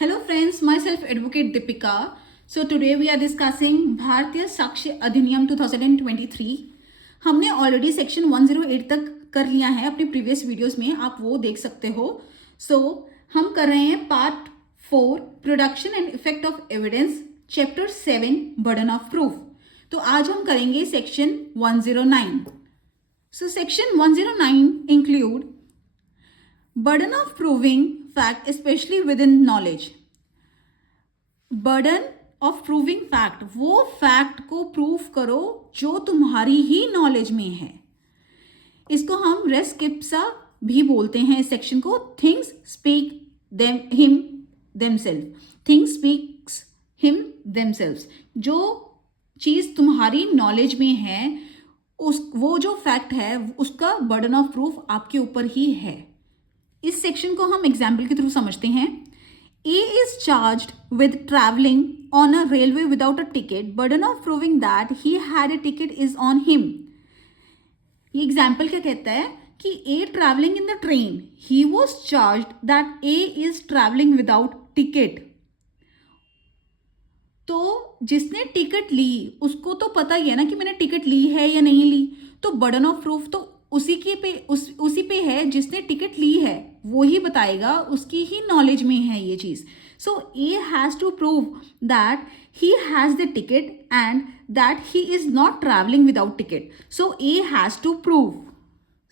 Hello friends, myself Advocate Deepika. So today we are discussing भारतीय साक्ष्य अधिनियम 2023. हमने ऑलरेडी सेक्शन 108 तक कर लिया है अपने प्रीवियस वीडियोस में, आप वो देख सकते हो. हम कर रहे हैं part 4 production and effect of evidence, chapter 7 burden of proof. तो आज हम करेंगे section 109. Section 109 include burden of proving fact especially within knowledge. burden of proving fact, वो फैक्ट को प्रूफ करो जो तुम्हारी ही नॉलेज में है. इसको हम रेस किप्सा भी बोलते हैं इस सेक्शन को. Things speak him themselves. Things speaks him themselves. जो चीज़ तुम्हारी नॉलेज में है वो जो फैक्ट है उसका बर्डन ऑफ प्रूफ आपके ऊपर ही है. इस सेक्शन को हम एग्जाम्पल के थ्रू समझते हैं. A is charged with travelling on a railway without a ticket. Burden of proving that he had a ticket is on him. ये एग्जाम्पल क्या कहता है कि A travelling in the train, he was charged that A is travelling without ticket. तो जिसने ticket ली उसको तो पता ही है ना कि मैंने टिकट ली है या नहीं ली. तो बर्डन ऑफ प्रूफ तो उसी पे है जिसने टिकट ली है, वो ही बताएगा, उसकी ही नॉलेज में है ये चीज. So A has to prove that he has the ticket and that he is not travelling without ticket. So A has to prove.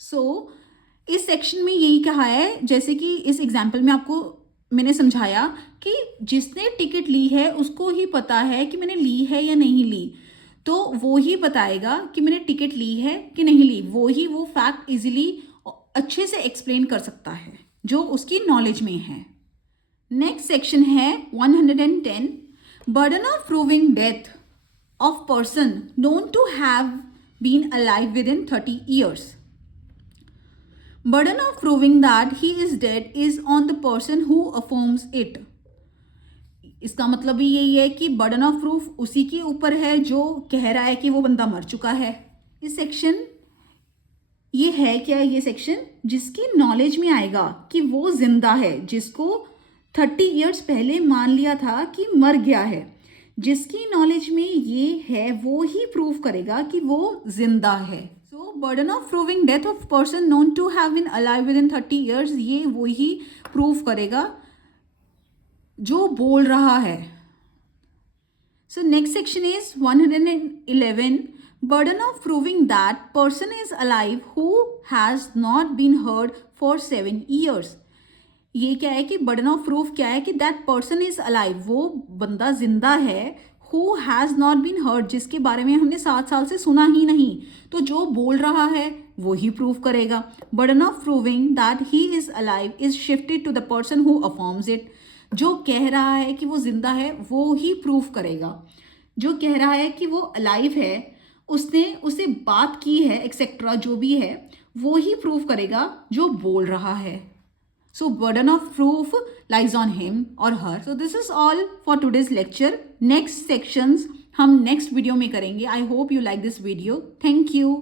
So इस सेक्शन में यही कहा है, जैसे कि इस एग्जाम्पल में आपको मैंने समझाया कि जिसने टिकट ली है उसको ही पता है कि मैंने ली है या नहीं ली. तो वो ही बताएगा कि मैंने टिकट ली है कि नहीं ली. वो फैक्ट इजीली अच्छे से एक्सप्लेन कर सकता है जो उसकी नॉलेज में है. नेक्स्ट सेक्शन है 110. Burden of proving death of person known to have been alive within 30 years. Burden of proving that he is dead is on the person who affirms it. इसका मतलब भी यही है कि burden of proof उसी के ऊपर है जो कह रहा है कि वो बंदा मर चुका है. इस सेक्शन ये है क्या, ये सेक्शन जिसकी नॉलेज में आएगा कि वो जिंदा है, जिसको 30 years पहले मान लिया था कि मर गया है, जिसकी नॉलेज में ये है वो ही प्रूव करेगा कि वो जिंदा है. So burden of proving death of person known to have been alive within 30 years, ये वो ही प्रूव करेगा जो बोल रहा है. So next section is 111. Burden of proving that person is alive who has not been heard for 7 years. ये क्या है कि बर्डन ऑफ प्रूफ क्या है कि दैट पर्सन इज अलाइव, वो बंदा जिंदा है, who has not been heard, जिसके बारे में हमने 7 साल से सुना ही नहीं. तो जो बोल रहा है वो ही प्रूव करेगा. Burden of proving that he is alive is shifted to the person who affirms it. जो कह रहा है कि वो जिंदा है वो ही प्रूफ करेगा. जो कह रहा है कि वो अलाइव है, उसने उसे बात की है एक्सेट्रा जो भी है, वो ही प्रूफ करेगा जो बोल रहा है. So burden of proof lies on him और her. So this is all for today's lecture. Next sections हम नेक्स्ट वीडियो में करेंगे. I hope you like this video. Thank you.